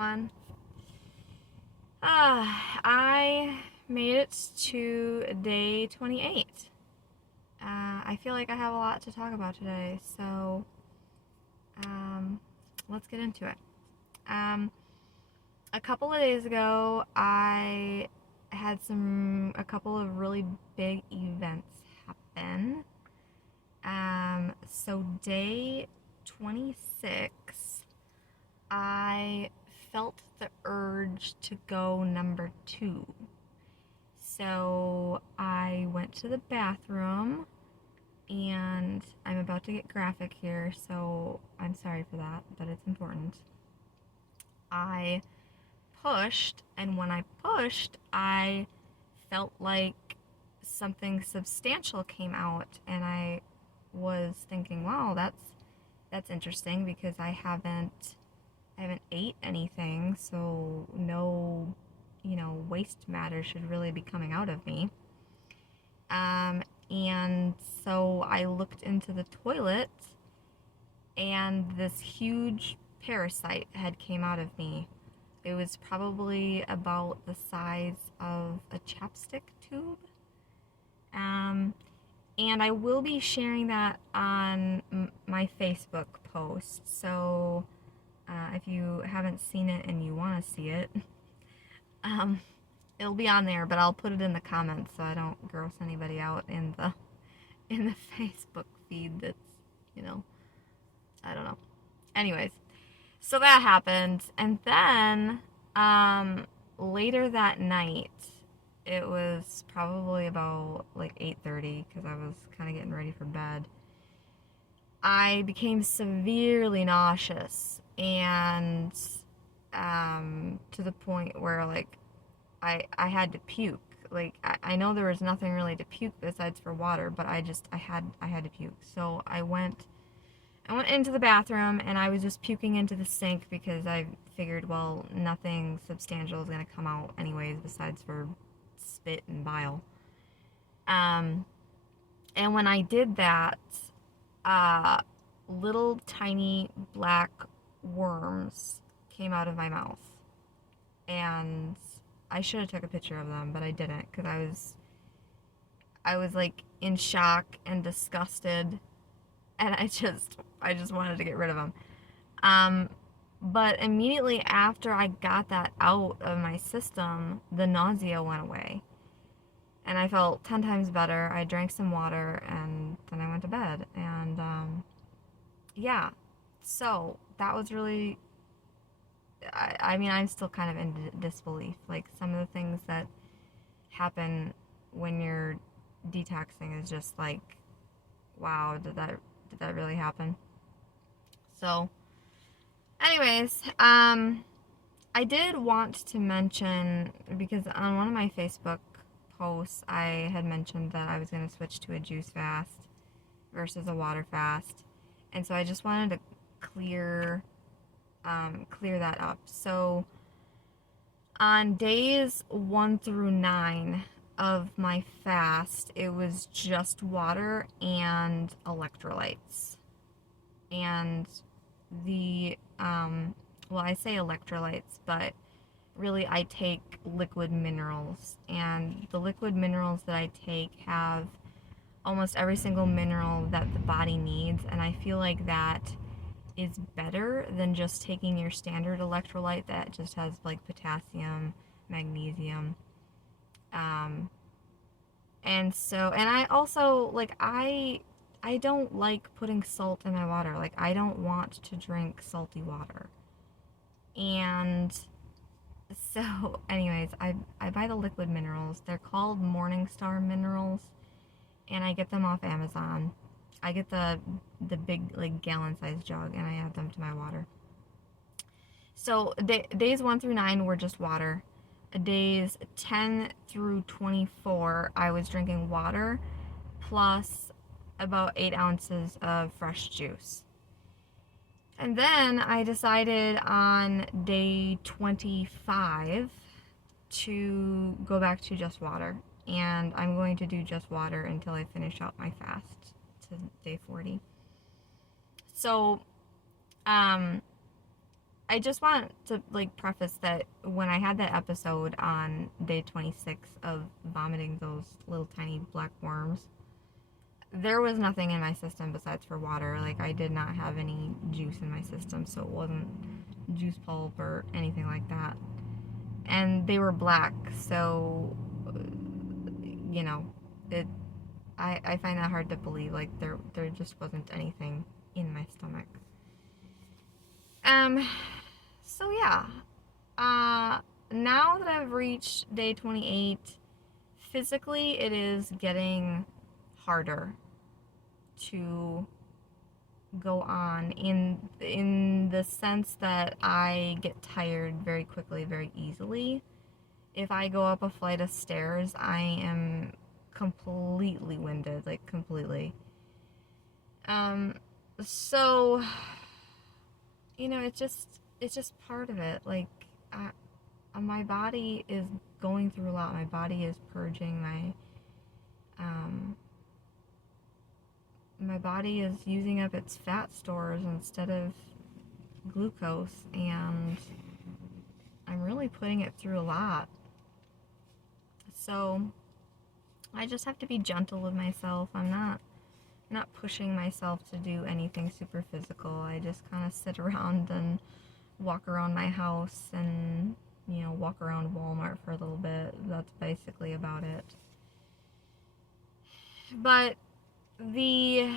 One. I made it to day 28. I feel like I have a lot to talk about today, so let's get into it. A couple of days ago, I had a couple of really big events happen. So day 26, I felt the urge to go number 2. So I went to the bathroom, and I'm about to get graphic here, so I'm sorry for that, but it's important. I pushed, and when I pushed, I felt like something substantial came out, and I was thinking, wow, that's interesting because I haven't ate anything, so no, waste matter should really be coming out of me. And so I looked into the toilet, and this huge parasite had came out of me. It was probably about the size of a chapstick tube. And I will be sharing that on my Facebook post. So if you haven't seen it and you want to see it, it'll be on there, but I'll put it in the comments so I don't gross anybody out in the Facebook feed that's, I don't know. Anyways, so that happened, and then later that night, it was probably about like 8:30 because I was kind of getting ready for bed. I became severely nauseous, and to the point where like I had to puke. Like I know there was nothing really to puke besides for water, but I had to puke. So I went into the bathroom, and I was just puking into the sink because I figured, well, nothing substantial is going to come out anyways besides for spit and bile. And when I did that, little tiny black worms came out of my mouth. And I should have took a picture of them, but I didn't because I was like in shock and disgusted, and I just wanted to get rid of them. But immediately after I got that out of my system, the nausea went away. And I felt 10 times better. I drank some water, and then I went to bed. And yeah, so that was really, I mean, I'm still kind of in disbelief. Like, some of the things that happen when you're detoxing is just like, wow, did that really happen? So, anyways, I did want to mention, because on one of my Facebook posts, I had mentioned that I was going to switch to a juice fast versus a water fast. And so I just wanted to clear that up. So on days 1 through 9 of my fast, it was just water and electrolytes. And well, I say electrolytes, but really I take liquid minerals, and the liquid minerals that I take have almost every single mineral that the body needs, and I feel like that is better than just taking your standard electrolyte that just has like potassium, magnesium, and I also like I don't like putting salt in my water. Like, I don't want to drink salty water. And so, anyways, I buy the liquid minerals. They're called Morningstar minerals, and I get them off Amazon. I get the big, like, gallon-sized jug, and I add them to my water. So, days 1 through 9 were just water. Days 10 through 24, I was drinking water plus about 8 ounces of fresh juice. And then I decided on day 25 to go back to just water. And I'm going to do just water until I finish out my fast to day 40. So, I just want to like preface that when I had that episode on day 26 of vomiting those little tiny black worms, there was nothing in my system besides for water. Like I did not have any juice in my system, so it wasn't juice pulp or anything like that. And they were black, so you know, it. I find that hard to believe. Like there just wasn't anything in my stomach. Um. So yeah. Now that I've reached day 28, physically it is getting harder to go on in the sense that I get tired very quickly, very easily. If I go up a flight of stairs, I am completely winded, like completely. Um, so it's just part of it. Like, my body is going through a lot. My body is purging. Um, my body is using up its fat stores instead of glucose, and I'm really putting it through a lot. So I just have to be gentle with myself. I'm not pushing myself to do anything super physical. I just kind of sit around and walk around my house and walk around Walmart for a little bit. That's basically about it. But the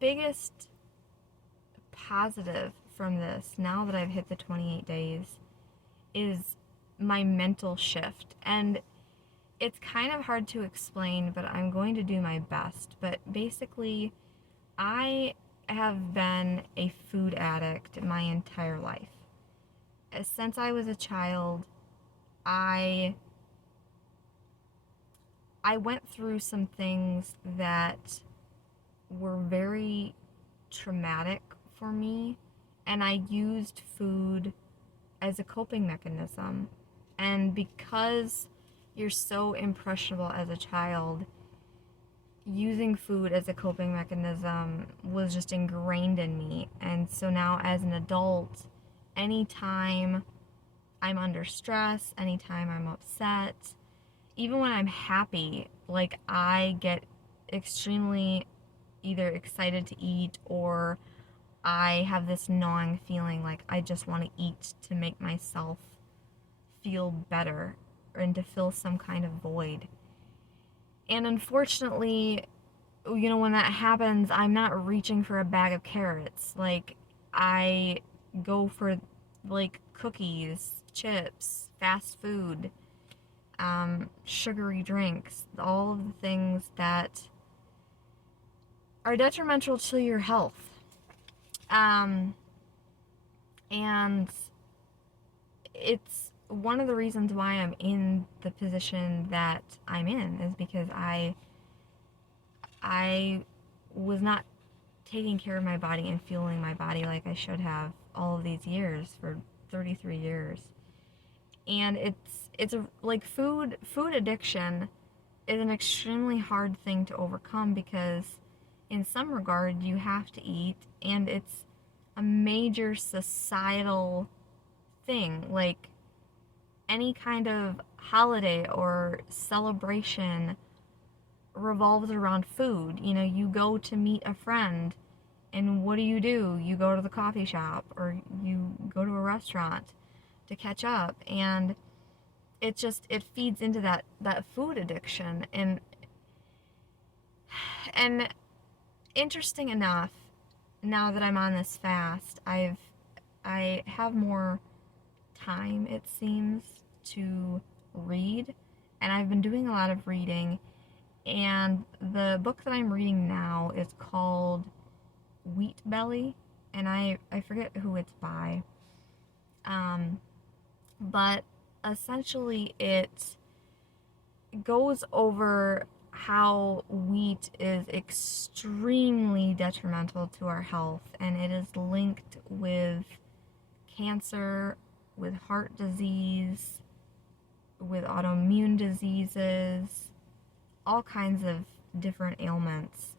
biggest positive from this, now that I've hit the 28 days, is my mental shift. And it's kind of hard to explain, but I'm going to do my best. But basically, I have been a food addict my entire life. Since I was a child, I went through some things that were very traumatic for me, and I used food as a coping mechanism. And because you're so impressionable as a child, using food as a coping mechanism was just ingrained in me. And so now as an adult, anytime I'm under stress, anytime I'm upset, even when I'm happy, like I get extremely either excited to eat, or I have this gnawing feeling like I just want to eat to make myself feel better and to fill some kind of void. And unfortunately, when that happens, I'm not reaching for a bag of carrots. Like, I go for, like, cookies, chips, fast food, sugary drinks, all of the things that are detrimental to your health. And it's one of the reasons why I'm in the position that I'm in, is because I was not taking care of my body and fueling my body like I should have all of these years, for 33 years. And it's like food addiction is an extremely hard thing to overcome, because in some regard you have to eat, and it's a major societal thing. Like, any kind of holiday or celebration revolves around food. You go to meet a friend, and what do? You go to the coffee shop, or you go to a restaurant to catch up, and it feeds into that food addiction. And interesting enough, now that I'm on this fast, I have more time, it seems, to read, and I've been doing a lot of reading. And the book that I'm reading now is called Wheat Belly, and I forget who it's by. But essentially it goes over how wheat is extremely detrimental to our health, and it is linked with cancer, with heart disease, with autoimmune diseases, all kinds of different ailments.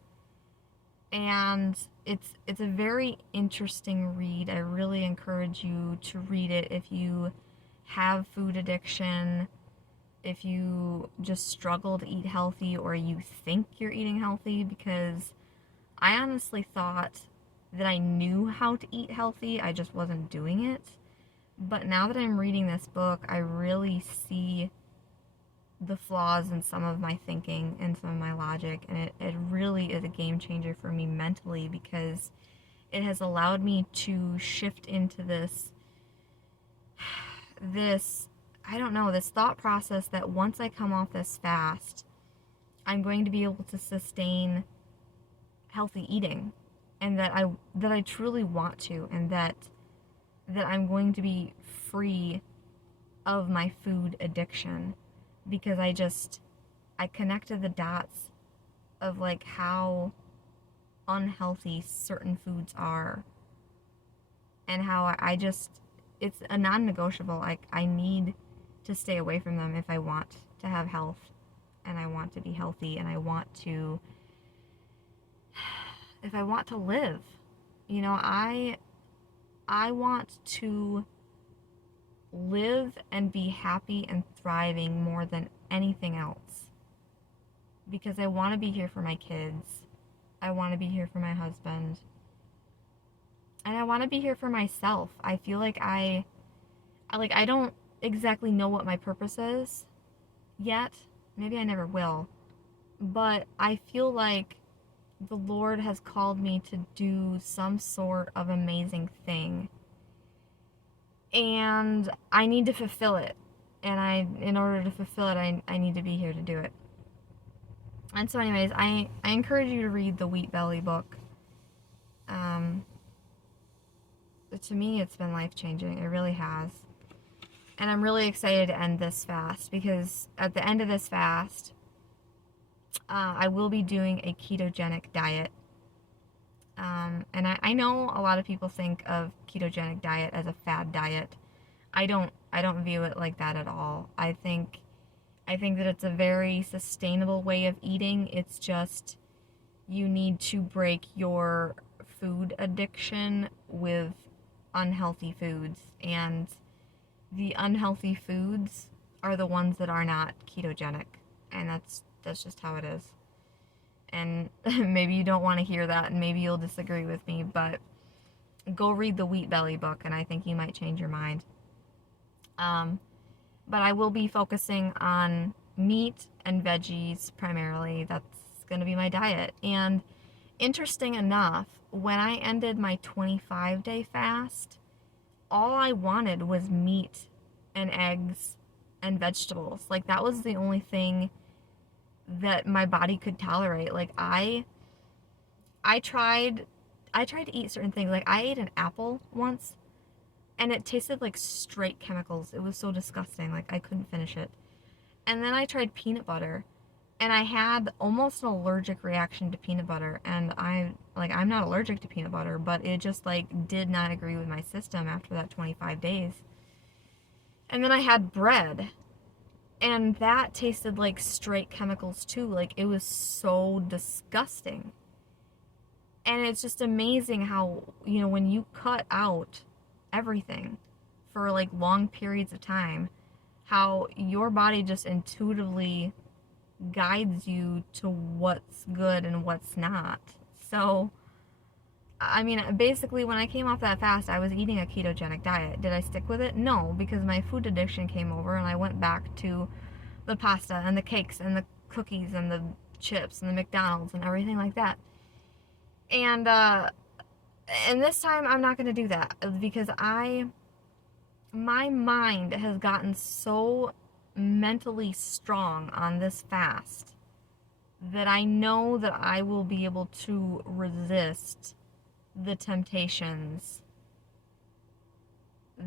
and it's a very interesting read. I really encourage you to read it if you have food addiction, if you just struggle to eat healthy or you think you're eating healthy, because I honestly thought that I knew how to eat healthy, I just wasn't doing it. But now that I'm reading this book, I really see the flaws in some of my thinking and some of my logic, and it really is a game changer for me mentally, because it has allowed me to shift into this I don't know, this thought process that once I come off this fast, I'm going to be able to sustain healthy eating, and that I truly want to, and that I'm going to be free of my food addiction, because I connected the dots of like how unhealthy certain foods are, and how I just, it's a non-negotiable. Like, I need to stay away from them if I want to have health, and I want to be healthy, and if I want to live. You know, I want to live and be happy and thriving more than anything else, because I want to be here for my kids. I want to be here for my husband. And I want to be here for myself. I feel like I don't exactly know what my purpose is yet. Maybe I never will. But I feel like the Lord has called me to do some sort of amazing thing, and I need to fulfill it. And in order to fulfill it, I need to be here to do it. And so anyways, I encourage you to read the Wheat Belly book. To me, it's been life-changing. It really has. And I'm really excited to end this fast, because at the end of this fast, I will be doing a ketogenic diet. And I know a lot of people think of ketogenic diet as a fad diet. I don't view it like that at all. I think that it's a very sustainable way of eating. It's just, you need to break your food addiction with unhealthy foods, and the unhealthy foods are the ones that are not ketogenic, and that's just how it is. And maybe you don't want to hear that, and maybe you'll disagree with me, but go read the Wheat Belly book, and I think you might change your mind. But I will be focusing on meat and veggies primarily. That's going to be my diet. And interesting enough, when I ended my 25-day fast, all I wanted was meat and eggs and vegetables. Like, that was the only thing that my body could tolerate. Like, I tried to eat certain things. Like, I ate an apple once, and it tasted like straight chemicals. It was so disgusting. Like, I couldn't finish it. And then I tried peanut butter, and I had almost an allergic reaction to peanut butter. And I'm not allergic to peanut butter, but it just like did not agree with my system after that 25 days. And then I had bread, and that tasted like straight chemicals too. Like, it was so disgusting. And it's just amazing how, you know, when you cut out everything for like long periods of time, how your body just intuitively guides you to what's good and what's not. So, I mean, basically, when I came off that fast, I was eating a ketogenic diet. Did I stick with it? No, because my food addiction came over, and I went back to the pasta and the cakes and the cookies and the chips and the McDonald's and everything like that. And this time, I'm not going to do that, because my mind has gotten so mentally strong on this fast that I know that I will be able to resist the temptations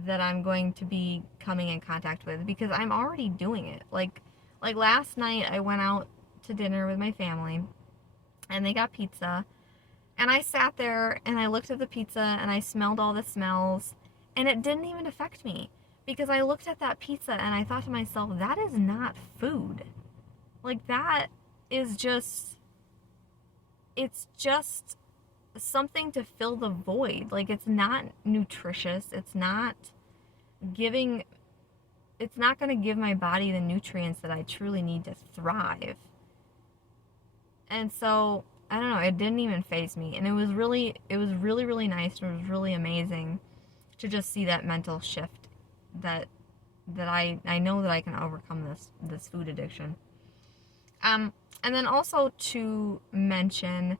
that I'm going to be coming in contact with, because I'm already doing it. Like last night, I went out to dinner with my family, and they got pizza, and I sat there and I looked at the pizza and I smelled all the smells, and it didn't even affect me, because I looked at that pizza and I thought to myself, that is not food. Like, that is just, it's just something to fill the void. Like, it's not nutritious. Giving it's not going to give my body the nutrients that I truly need to thrive. And so, I don't know, it didn't even faze me. And it was really, really nice. It was really amazing to just see that mental shift that I know that I can overcome this food addiction. And then also to mention,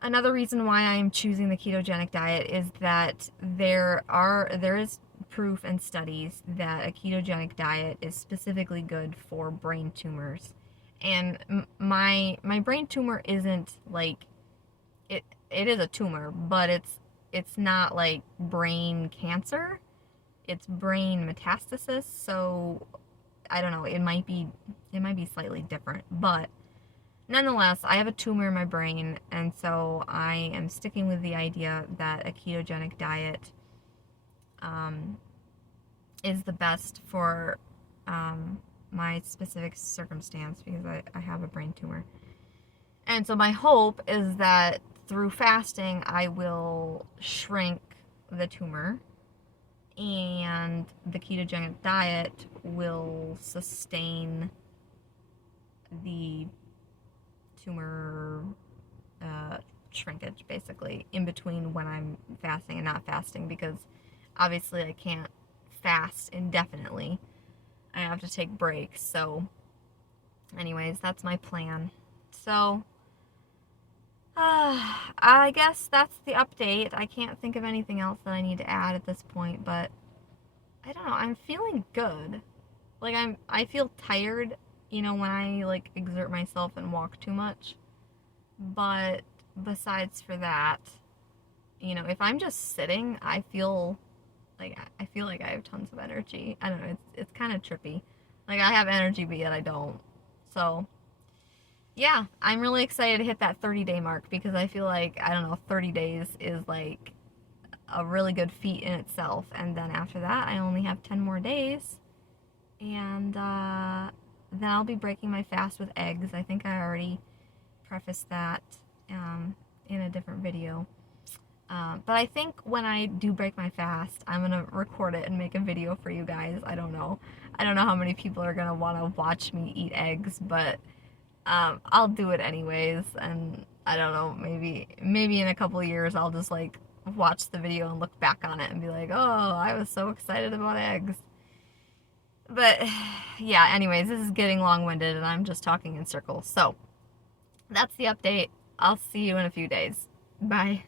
another reason why I'm choosing the ketogenic diet is that there is proof and studies that a ketogenic diet is specifically good for brain tumors. And my brain tumor isn't like it is a tumor, but it's not like brain cancer. It's brain metastasis, so I don't know, it might be slightly different, but nonetheless, I have a tumor in my brain, and so I am sticking with the idea that a ketogenic diet is the best for my specific circumstance, because I have a brain tumor. And so my hope is that through fasting, I will shrink the tumor, and the ketogenic diet will sustain the tumor shrinkage, basically, in between when I'm fasting and not fasting, because obviously I can't fast indefinitely. I have to take breaks. So anyways, that's my plan. So I guess that's the update. I can't think of anything else that I need to add at this point, but I don't know, I'm feeling good. Like, I feel tired, when I like exert myself and walk too much. But besides for that, if I'm just sitting, I feel like I have tons of energy. I don't know, it's kind of trippy. Like, I have energy, but yet I don't. So yeah, I'm really excited to hit that 30-day mark, because I feel like, I don't know, 30 days is like a really good feat in itself. And then after that, I only have 10 more days. And then I'll be breaking my fast with eggs. I think I already prefaced that in a different video. But I think when I do break my fast, I'm going to record it and make a video for you guys. I don't know. I don't know how many people are going to want to watch me eat eggs, but I'll do it anyways. And I don't know, maybe in a couple of years I'll just like watch the video and look back on it and be like, oh, I was so excited about eggs. But yeah, anyways, this is getting long-winded and I'm just talking in circles. So that's the update. I'll see you in a few days. Bye.